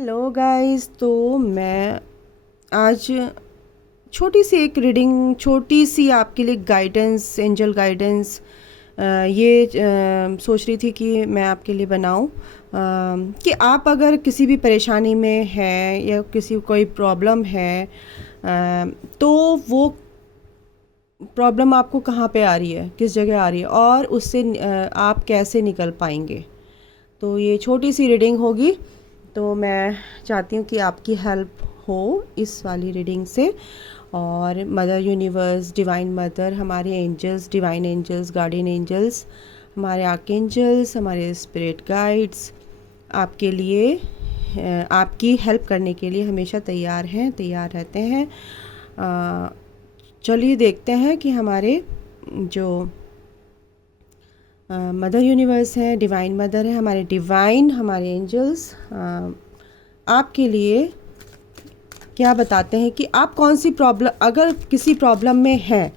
Hello guys. तो मैं आज छोटी सी एक रीडिंग, छोटी सी आपके लिए गाइडेंस, एंजल गाइडेंस सोच रही थी कि मैं आपके लिए बनाऊं। कि आप अगर किसी भी परेशानी में हैं या किसी को कोई प्रॉब्लम है, तो वो प्रॉब्लम आपको कहाँ पे आ रही है, किस जगह आ रही है और उससे आप कैसे निकल पाएंगे। तो ये छोटी सी रीडिंग होगी। तो मैं चाहती हूँ कि आपकी हेल्प हो इस वाली रीडिंग से। और मदर यूनिवर्स, डिवाइन मदर, हमारे angels, divine angels, guardian angels, हमारे आर्कएंजल्स, हमारे स्पिरिट गाइड्स आपके लिए, आपकी हेल्प करने के लिए हमेशा तैयार हैं, तैयार रहते हैं। चलिए देखते हैं कि हमारे जो मदर यूनिवर्स है, डिवाइन मदर है, हमारे डिवाइन, हमारे एंजल्स आपके लिए क्या बताते हैं कि आप कौन सी प्रॉब्लम, अगर किसी प्रॉब्लम में हैं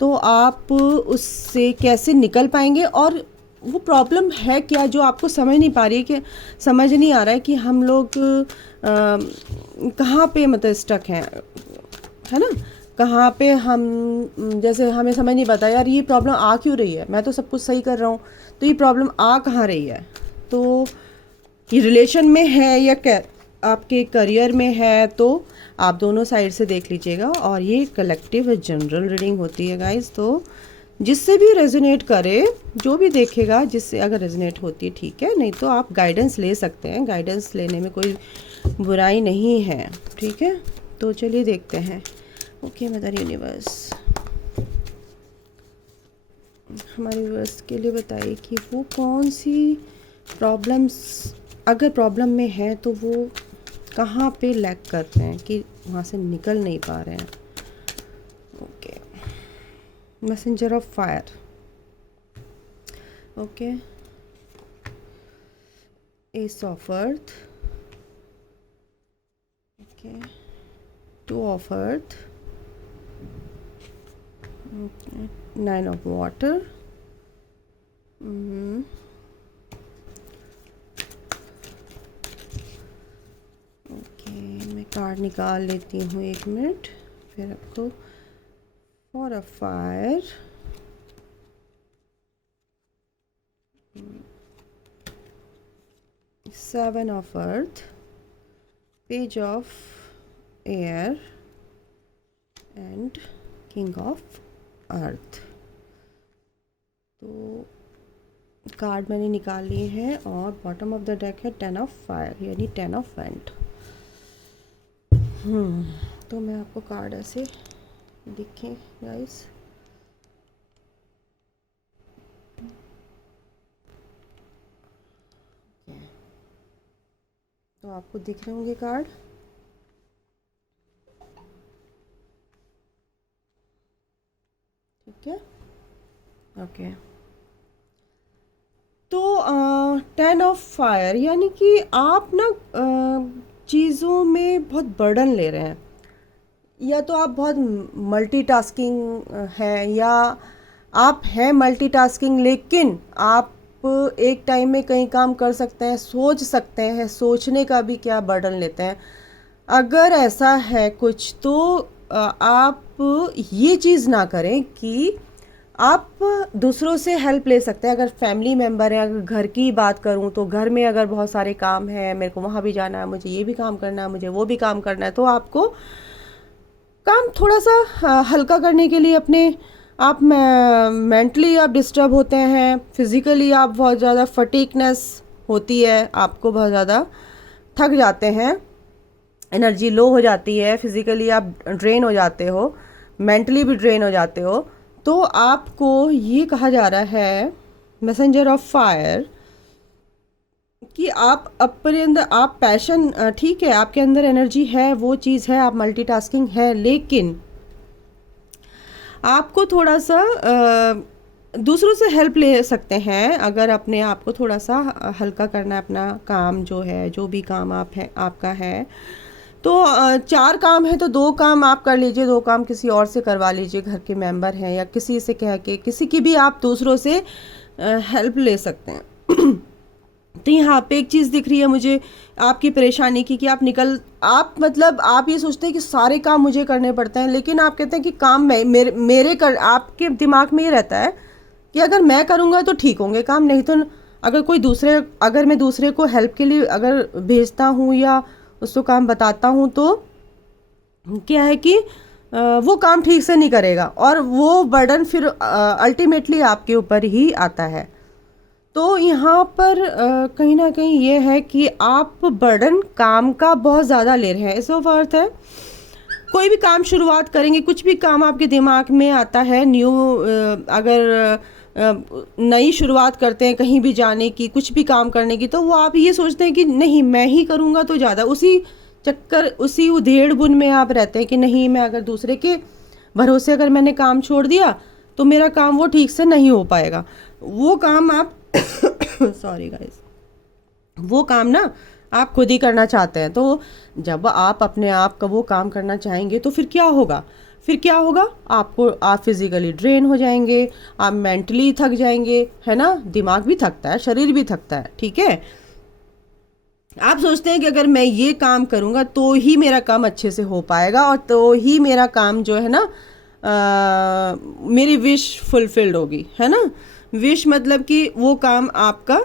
तो आप उससे कैसे निकल पाएंगे, और वो प्रॉब्लम है क्या जो आपको समझ नहीं पा रही है, कि समझ नहीं आ रहा है कि हम लोग कहाँ पे मतलब स्टक हैं, है ना। कहाँ पे हम, जैसे हमें समझ नहीं पता यार ये प्रॉब्लम आ क्यों रही है, मैं तो सब कुछ सही कर रहा हूँ, तो ये प्रॉब्लम आ कहाँ रही है। तो ये रिलेशन में है या आपके करियर में है, तो आप दोनों साइड से देख लीजिएगा। और ये कलेक्टिव जनरल रीडिंग होती है गाइस, तो जिससे भी रेजोनेट करे, जो भी देखेगा, जिससे अगर रेजोनेट होती है ठीक है, नहीं तो आप गाइडेंस ले सकते हैं। गाइडेंस लेने में कोई बुराई नहीं है, ठीक है। तो चलिए देखते हैं। ओके मदर यूनिवर्स, हमारे यूनिवर्स के लिए बताइए कि वो कौन सी प्रॉब्लम्स, अगर प्रॉब्लम में है तो वो कहाँ पे लैक करते हैं कि वहाँ से निकल नहीं पा रहे हैं। Okay, messenger of fire. Okay, S of earth. Okay, two of earth. Nine of water. Okay, मैं कार्ड निकाल लेती हूँ, एक मिनट, फिर आपको। For a fire, seven of earth, page of air and king of earth. तो card मैंने निकाल लिए हैं, और बॉटम ऑफ द डेक है टेन ऑफ फायर, यानी टेन ऑफ वेंट। तो मैं आपको कार्ड ऐसे दिखें गाइस, तो आपको दिख रहे होंगे कार्ड। ठीक है, ओके। तो टेन ऑफ फायर यानी कि आप ना चीज़ों में बहुत बर्डन ले रहे हैं, या तो आप बहुत मल्टीटास्किंग हैं, या आप हैं मल्टीटास्किंग लेकिन आप एक टाइम में कई काम कर सकते हैं, सोच सकते हैं, सोचने का भी क्या बर्डन लेते हैं। अगर ऐसा है कुछ, तो आप ये चीज़ ना करें कि आप दूसरों से हेल्प ले सकते हैं। अगर फैमिली मेम्बर है, अगर घर की बात करूं तो घर में अगर बहुत सारे काम हैं, मेरे को वहाँ भी जाना है, मुझे ये भी काम करना है, मुझे वो भी काम करना है, तो आपको काम थोड़ा सा हल्का करने के लिए अपने आप मेंटली आप डिस्टर्ब होते हैं, फिज़िकली आप बहुत ज़्यादा फटीकनेस होती है, आपको बहुत ज़्यादा थक जाते हैं, एनर्जी लो हो जाती है, फिज़िकली आप ड्रेन हो जाते हो, मेंटली भी ड्रेन हो जाते हो, तो आपको ये कहा जा रहा है मैसेंजर ऑफ फायर कि आप अपने अंदर, आप पैशन, ठीक है, आपके अंदर एनर्जी है, वो चीज़ है, आप मल्टीटास्किंग है, लेकिन आपको थोड़ा सा दूसरों से हेल्प ले सकते हैं। अगर अपने आप को थोड़ा सा हल्का करना है, अपना काम जो है, जो भी काम आप है आपका है, तो चार काम है तो दो काम आप कर लीजिए, दो काम किसी और से करवा लीजिए, घर के मेंबर हैं या किसी से कह के, किसी की भी आप दूसरों से हेल्प ले सकते हैं। तो यहाँ पे एक चीज़ दिख रही है मुझे आपकी परेशानी की, कि आप मतलब आप ये सोचते हैं कि सारे काम मुझे करने पड़ते हैं, लेकिन आप कहते हैं कि काम मैं मेरे कर, आपके दिमाग में ये रहता है कि अगर मैं करूँगा तो ठीक होंगे काम, नहीं तो अगर मैं दूसरे को हेल्प के लिए अगर भेजता हूँ या उसको काम बताता हूँ, तो क्या है कि वो काम ठीक से नहीं करेगा और वो बर्डन फिर अल्टीमेटली आपके ऊपर ही आता है। तो यहाँ पर कहीं ना कहीं ये है कि आप बर्डन काम का बहुत ज़्यादा ले रहे हैं। इसका अर्थ है कोई भी काम शुरुआत करेंगे, कुछ भी काम आपके दिमाग में आता है न्यू, अगर नई शुरुआत करते हैं कहीं भी जाने की, कुछ भी काम करने की, तो वो आप ये सोचते हैं कि नहीं मैं ही करूँगा तो ज़्यादा, उसी उधेड़ बुन में आप रहते हैं कि नहीं, मैं अगर दूसरे के भरोसे अगर मैंने काम छोड़ दिया तो मेरा काम वो ठीक से नहीं हो पाएगा। वो काम आप सॉरी गाइस, वो काम ना आप खुद ही करना चाहते हैं। तो जब आप अपने आप का वो काम करना चाहेंगे तो फिर क्या होगा, आप फिजिकली ड्रेन हो जाएंगे, आप मेंटली थक जाएंगे, है ना। दिमाग भी थकता है, शरीर भी थकता है, ठीक है। आप सोचते हैं कि अगर मैं ये काम करूँगा तो ही मेरा काम अच्छे से हो पाएगा और तो ही मेरा काम जो है ना मेरी विश फुलफिल्ड होगी, है ना। विश मतलब कि वो काम आपका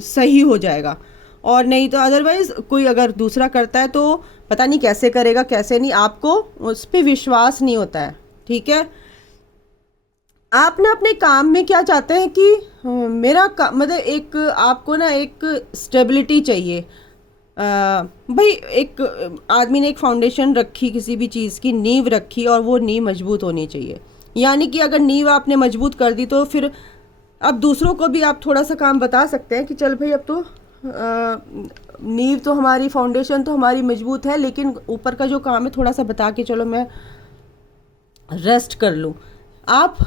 सही हो जाएगा, और नहीं तो अदरवाइज कोई अगर दूसरा करता है तो पता नहीं कैसे करेगा कैसे नहीं, आपको उस पर विश्वास नहीं होता है, ठीक है। आप ना अपने काम में क्या चाहते हैं कि मतलब एक आपको ना एक स्टेबिलिटी चाहिए। भाई एक आदमी ने एक फाउंडेशन रखी, किसी भी चीज़ की नींव रखी, और वो नींव मजबूत होनी चाहिए। यानी कि अगर नींव आपने मजबूत कर दी तो फिर अब दूसरों को भी आप थोड़ा सा काम बता सकते हैं कि चल भाई अब तो नींव तो हमारी, फाउंडेशन तो हमारी मजबूत है, लेकिन ऊपर का जो काम है थोड़ा सा बता के चलो मैं रेस्ट कर लूँ। आप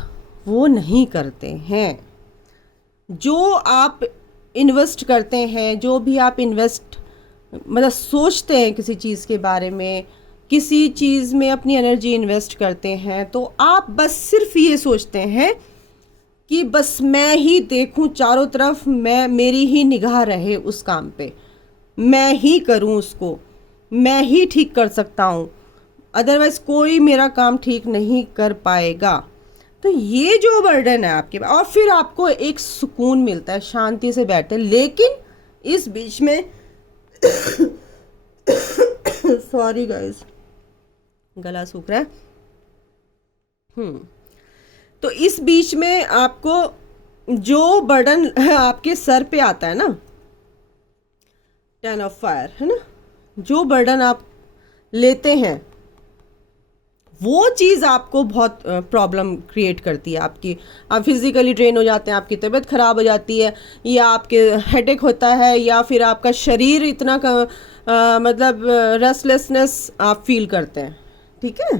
वो नहीं करते हैं। जो आप इन्वेस्ट करते हैं, जो भी आप मतलब सोचते हैं किसी चीज़ के बारे में, किसी चीज़ में अपनी एनर्जी इन्वेस्ट करते हैं, तो आप बस सिर्फ ये सोचते हैं कि बस मैं ही देखूं चारों तरफ, मेरी ही निगाह रहे उस काम पे, मैं ही करूं उसको, मैं ही ठीक कर सकता हूं, अदरवाइज कोई मेरा काम ठीक नहीं कर पाएगा। तो ये जो बर्डन है आपके पास, और फिर आपको एक सुकून मिलता है, शांति से बैठे, लेकिन इस बीच में सॉरी गाइस, गला सूख रहा है। तो इस बीच में आपको जो बर्डन आपके सर पे आता है ना, 10 ऑफ फायर, है ना, जो बर्डन आप लेते हैं वो चीज़ आपको बहुत प्रॉब्लम क्रिएट करती है आपकी। आप फिज़िकली ड्रेन हो जाते हैं, आपकी तबीयत ख़राब हो जाती है, या आपके हेडेक होता है, या फिर आपका शरीर इतना मतलब रेस्टलेसनेस आप फील करते हैं, ठीक है।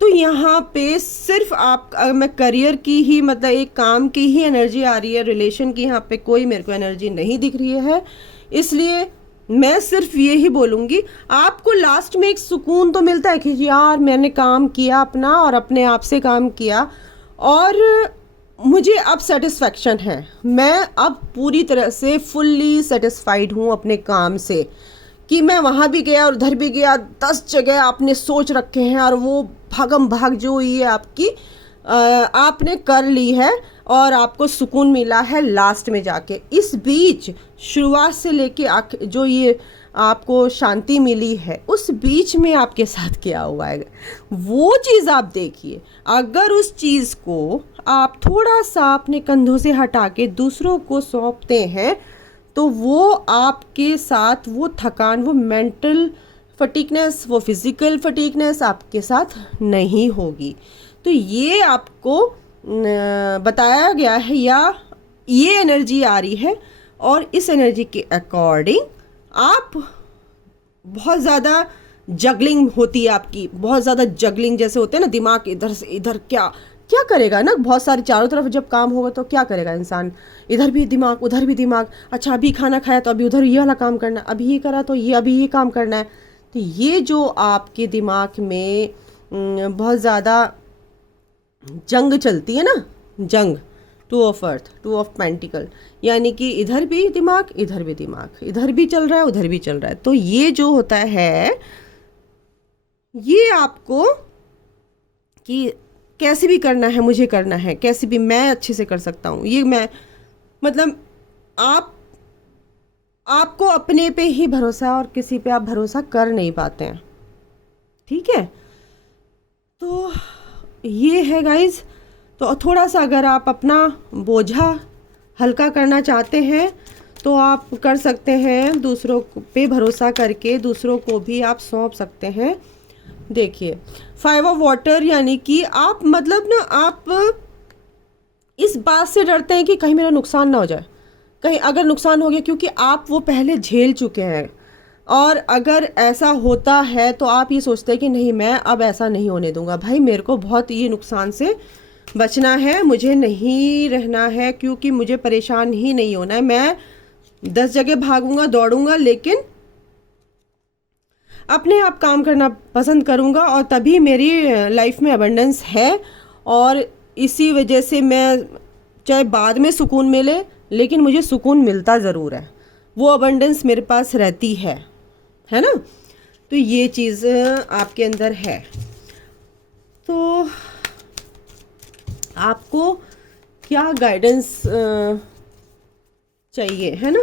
तो यहाँ पे सिर्फ आप, मैं करियर की ही मतलब एक काम की ही एनर्जी आ रही है, रिलेशन की यहाँ पे कोई मेरे को एनर्जी नहीं दिख रही है। इसलिए मैं सिर्फ ये ही बोलूँगी, आपको लास्ट में एक सुकून तो मिलता है कि यार मैंने काम किया अपना, और अपने आप से काम किया, और मुझे अब सेटिस्फेक्शन है, मैं अब पूरी तरह से फुल्ली सेटिस्फाइड हूँ अपने काम से, कि मैं वहाँ भी गया और उधर भी गया, 10 जगह आपने सोच रखे हैं, और वो भागम भाग जो हुई है आपकी आपने कर ली है, और आपको सुकून मिला है लास्ट में जाके। इस बीच शुरुआत से लेके जो ये आपको शांति मिली है, उस बीच में आपके साथ क्या हुआ है वो चीज़ आप देखिए। अगर उस चीज़ को आप थोड़ा सा अपने कंधों से हटा के दूसरों को सौंपते हैं, तो वो आपके साथ वो थकान, वो मेंटल फटीकनेस, वो फिज़िकल फटीकनेस आपके साथ नहीं होगी। तो ये आपको बताया गया है, या ये एनर्जी आ रही है, और इस एनर्जी के अकॉर्डिंग आप बहुत ज़्यादा जगलिंग होती है आपकी, बहुत ज़्यादा जगलिंग जैसे होते हैं ना, दिमाग इधर से इधर क्या क्या करेगा ना, बहुत सारे चारों तरफ जब काम होगा तो क्या करेगा इंसान, इधर भी दिमाग उधर भी दिमाग, अच्छा अभी खाना खाया तो अभी उधर ये वाला काम करना है, अभी ये करा तो ये अभी ये काम करना है। तो ये जो आपके दिमाग में बहुत ज़्यादा जंग चलती है ना, जंग, two of earth, two of pentacle, यानी कि इधर भी दिमाग, इधर भी दिमाग, इधर भी चल रहा है, उधर भी चल रहा है। तो ये जो होता है, ये आपको कि कैसे भी करना है, मुझे करना है, कैसे भी मैं अच्छे से कर सकता हूँ, ये मैं, मतलब आपको अपने पे ही भरोसा है और किसी पे आप भरोसा कर नहीं पाते हैं। ठीक है, तो ये है गाइज। तो थोड़ा सा अगर आप अपना बोझा हल्का करना चाहते हैं तो आप कर सकते हैं, दूसरों पे भरोसा करके दूसरों को भी आप सौंप सकते हैं। देखिए 5 ऑफ वाटर, यानी कि आप मतलब ना, आप इस बात से डरते हैं कि कहीं मेरा नुकसान ना हो जाए, कहीं अगर नुकसान हो गया, क्योंकि आप वो पहले झेल चुके हैं। और अगर ऐसा होता है तो आप ये सोचते हैं कि नहीं, मैं अब ऐसा नहीं होने दूंगा भाई, मेरे को बहुत ये नुकसान से बचना है, मुझे नहीं रहना है, क्योंकि मुझे परेशान ही नहीं होना है। मैं 10 जगह भागूंगा, दौड़ूंगा, लेकिन अपने आप काम करना पसंद करूंगा, और तभी मेरी लाइफ में अबंडेंस है। और इसी वजह से मैं, चाहे बाद में सुकून मिले, लेकिन मुझे सुकून मिलता ज़रूर है, वो अबंडेंस मेरे पास रहती है ना। तो ये चीज़ आपके अंदर है। तो आपको क्या गाइडेंस चाहिए, है ना।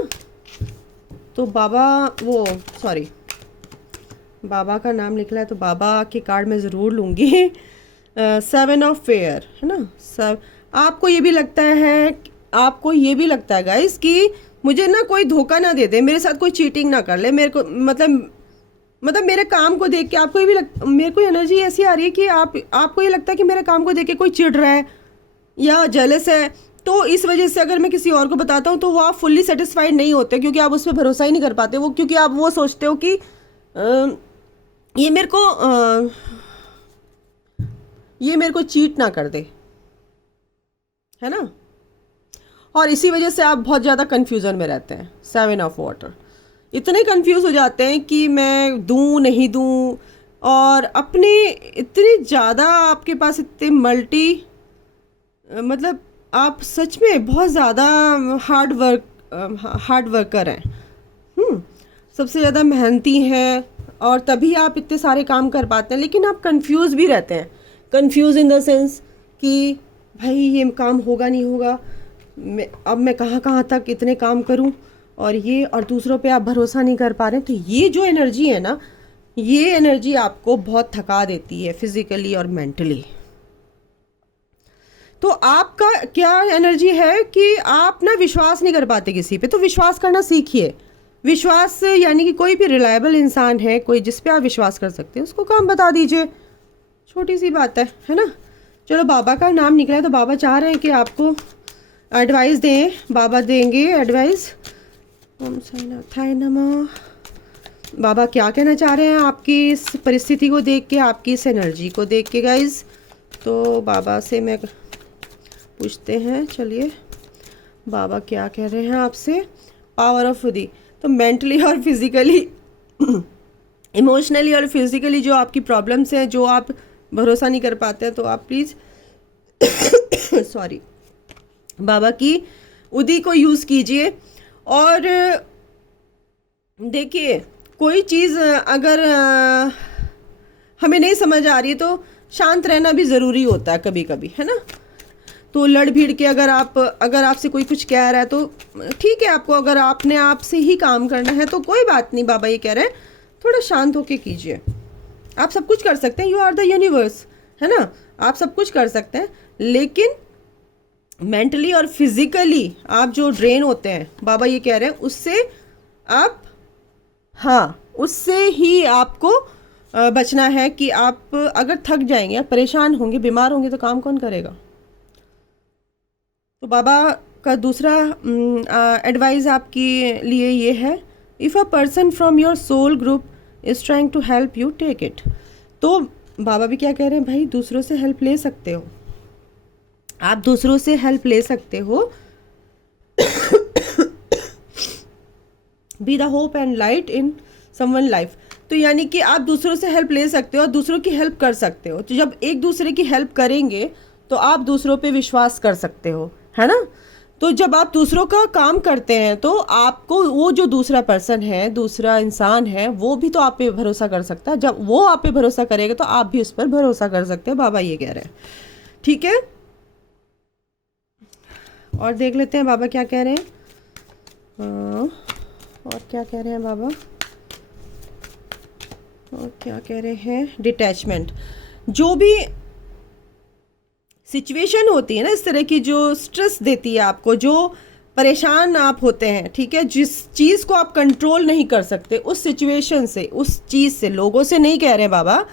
तो बाबा, वो सॉरी, बाबा का नाम निकला है तो बाबा के कार्ड में ज़रूर लूँगी। 7 ऑफ फेयर, है ना। सब आपको ये भी लगता है, आपको ये भी लगता है गाइस कि मुझे ना कोई धोखा ना दे दे, मेरे साथ कोई चीटिंग ना कर ले, मेरे को मतलब मेरे काम को देख के आपको ये भी मेरे को एनर्जी ऐसी आ रही है कि आपको ये लगता है कि मेरे काम को देख के कोई चिढ़ रहा है या जेलस है। तो इस वजह से अगर मैं किसी और को बताता हूँ तो वो आप फुल्ली सेटिस्फाइड नहीं होते, क्योंकि आप उस पर भरोसा ही नहीं कर पाते, वो क्योंकि आप वो सोचते हो कि ये मेरे को चीट ना कर दे, है ना। और इसी वजह से आप बहुत ज़्यादा कंफ्यूजन में रहते हैं। 7 ऑफ वाटर, इतने कंफ्यूज हो जाते हैं कि मैं दूं नहीं दूं, और अपने इतनी ज़्यादा आपके पास इतने मतलब आप सच में बहुत ज़्यादा हार्ड वर्कर हैं, सबसे ज़्यादा मेहनती हैं, और तभी आप इतने सारे काम कर पाते हैं। लेकिन आप कंफ्यूज भी रहते हैं, कंफ्यूज इन द सेंस कि भाई ये काम होगा नहीं होगा, अब मैं कहाँ कहाँ तक इतने काम करूँ, और दूसरों पे आप भरोसा नहीं कर पा रहे हैं। तो ये जो एनर्जी है ना, ये एनर्जी आपको बहुत थका देती है फिजिकली और मेंटली। तो आपका क्या एनर्जी है कि आप ना विश्वास नहीं कर पाते किसी पे, तो विश्वास करना सीखिए। विश्वास यानी कि कोई भी रिलायबल इंसान है, कोई जिस पे आप विश्वास कर सकते हैं, उसको काम बता दीजिए, छोटी सी बात है ना। चलो बाबा का नाम निकला है तो बाबा चाह रहे हैं कि आपको एडवाइस दें, बाबा देंगे एडवाइस। ओम साईनाथाय नमः। बाबा क्या कहना चाह रहे हैं आपकी इस परिस्थिति को देख के, आपकी इस एनर्जी को देख के गाइज। तो बाबा से मैं पूछते हैं, चलिए बाबा क्या कह रहे हैं आपसे। पावर ऑफ दी, तो मेंटली और फिजिकली, इमोशनली और फिजिकली जो आपकी प्रॉब्लम्स हैं, जो आप भरोसा नहीं कर पाते हैं, तो आप प्लीज़ सॉरी बाबा की उदी को यूज़ कीजिए। और देखिए कोई चीज़ अगर हमें नहीं समझ आ रही है तो शांत रहना भी ज़रूरी होता है कभी कभी, है ना। तो लड़ भीड़ के अगर आपसे कोई कुछ कह रहा है तो ठीक है, आपको अगर आपने आप से ही काम करना है तो कोई बात नहीं, बाबा ये कह रहे हैं थोड़ा शांत होके कीजिए। आप सब कुछ कर सकते हैं, यू आर द यूनिवर्स, है ना। आप सब कुछ कर सकते हैं, लेकिन मेंटली और फिजिकली आप जो ड्रेन होते हैं, बाबा ये कह रहे हैं उससे आप, हाँ उससे ही आपको बचना है। कि आप अगर थक जाएंगे, आप परेशान होंगे, बीमार होंगे, तो काम कौन करेगा। तो बाबा का दूसरा एडवाइस आपके लिए ये है, if a person from your soul group is trying to help you, take it. तो बाबा भी क्या कह रहे हैं, भाई दूसरों से हेल्प ले सकते हो, आप दूसरों से हेल्प ले सकते हो। Be the hope and light in someone life. तो यानी कि आप दूसरों से हेल्प ले सकते हो और दूसरों की हेल्प कर सकते हो। तो जब एक दूसरे की हेल्प करेंगे तो आप दूसरों पे विश्वास कर सकते हो है ना। तो जब आप दूसरों का काम करते हैं तो आपको वो जो दूसरा पर्सन है, दूसरा इंसान है, वो भी तो आप पे भरोसा कर सकता है। जब वो आप पे भरोसा करेगा तो आप भी उस पर भरोसा कर सकते हैं, बाबा ये कह रहे हैं। ठीक है, और देख लेते हैं बाबा क्या कह रहे हैं। और क्या कह रहे हैं बाबा, और क्या कह रहे हैं। डिटैचमेंट, जो भी सिचुएशन होती है ना इस तरह की, जो स्ट्रेस देती है आपको, जो परेशान आप होते हैं, ठीक है, जिस चीज़ को आप कंट्रोल नहीं कर सकते, उस सिचुएशन से, उस चीज़ से, लोगों से नहीं कह रहे बाबा,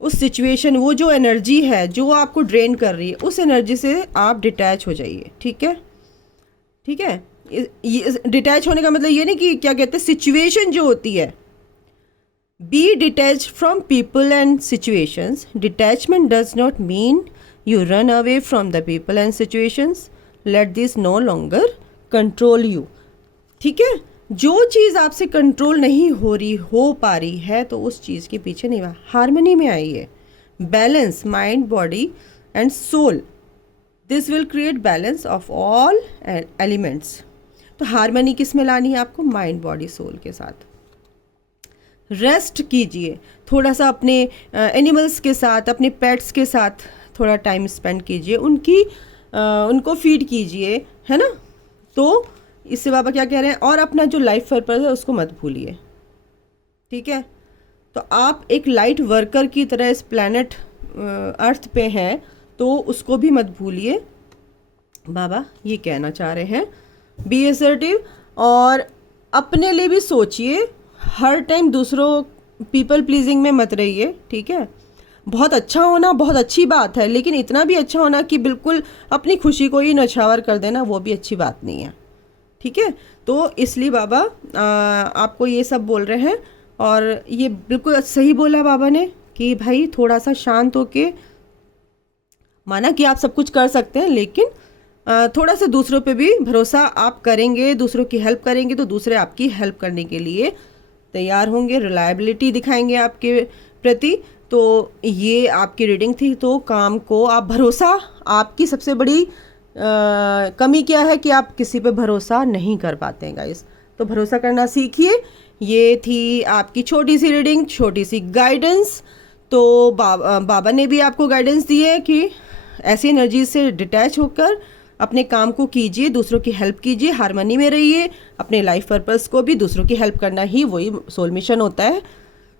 उस सिचुएशन, वो जो एनर्जी है जो आपको ड्रेन कर रही है, उस एनर्जी से आप डिटैच हो जाइए। ठीक है, ठीक है। ये डिटैच होने का मतलब ये नहीं कि क्या कहते हैं, सिचुएशन जो होती है, be detach from people and situations. Detachment does not mean you run away from the people and situations. Let this no longer control you. ठीक है, जो चीज़ आपसे कंट्रोल नहीं हो पा रही है तो उस चीज़ के पीछे नहीं, हारमनी में आइए। Balance mind, body and soul, this will create balance of all elements. तो हारमनी किस में लानी है आपको, माइंड, बॉडी, सोल के साथ। रेस्ट कीजिए थोड़ा सा, अपने एनिमल्स के साथ, अपने पेट्स के साथ थोड़ा टाइम स्पेंड कीजिए, उनको फीड कीजिए, है ना। तो इससे बाबा क्या कह रहे हैं, और अपना जो लाइफ पर्पस है उसको मत भूलिए। ठीक है, तो आप एक लाइट वर्कर की तरह इस प्लैनेट अर्थ पे हैं, तो उसको भी मत भूलिए, बाबा ये कहना चाह रहे हैं। बी असर्टिव, और अपने लिए भी सोचिए, हर टाइम दूसरों पीपल प्लीजिंग में मत रहिए। ठीक है, बहुत अच्छा होना बहुत अच्छी बात है, लेकिन इतना भी अच्छा होना कि बिल्कुल अपनी खुशी को ही नछावर कर देना, वो भी अच्छी बात नहीं है। ठीक है, तो इसलिए बाबा आपको ये सब बोल रहे हैं, और ये बिल्कुल सही बोला बाबा ने कि भाई थोड़ा सा शांत होके, माना कि आप सब कुछ कर सकते हैं, लेकिन थोड़ा सा दूसरों पे भी भरोसा आप करेंगे, दूसरों की हेल्प करेंगे तो दूसरे आपकी हेल्प करने के लिए तैयार होंगे, रिलायबिलिटी दिखाएंगे आपके प्रति। तो ये आपकी रीडिंग थी। तो काम को आप भरोसा, आपकी सबसे बड़ी कमी क्या है कि आप किसी पे भरोसा नहीं कर पाते हैं गाइस, तो भरोसा करना सीखिए। ये थी आपकी छोटी सी रीडिंग, छोटी सी गाइडेंस। तो बाबा ने भी आपको गाइडेंस दी है कि ऐसी एनर्जी से डिटैच होकर अपने काम को कीजिए, दूसरों की हेल्प कीजिए, हारमनी में रहिए। अपने लाइफ पर्पस को भी दूसरों की हेल्प करना ही वही सोल मिशन होता है।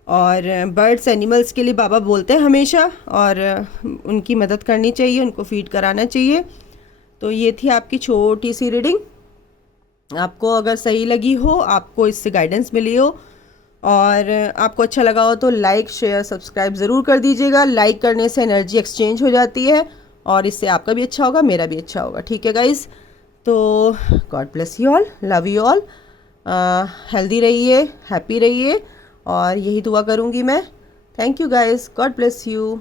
और बर्ड्स एनिमल्स के लिए बाबा बोलते हैं हमेशा, और उनकी मदद करनी चाहिए, उनको फीड कराना चाहिए। तो ये थी आपकी छोटी सी रीडिंग। आपको अगर सही लगी हो, आपको इससे गाइडेंस मिली हो, और आपको अच्छा लगा हो तो लाइक शेयर सब्सक्राइब ज़रूर कर दीजिएगा। लाइक करने से एनर्जी एक्सचेंज हो जाती है, और इससे आपका भी अच्छा होगा, मेरा भी अच्छा होगा। ठीक है गाइज़, तो God bless you all, love you all, healthy रहिए, हैप्पी रहिए, और यही दुआ करूँगी मैं। Thank you guys, God bless you.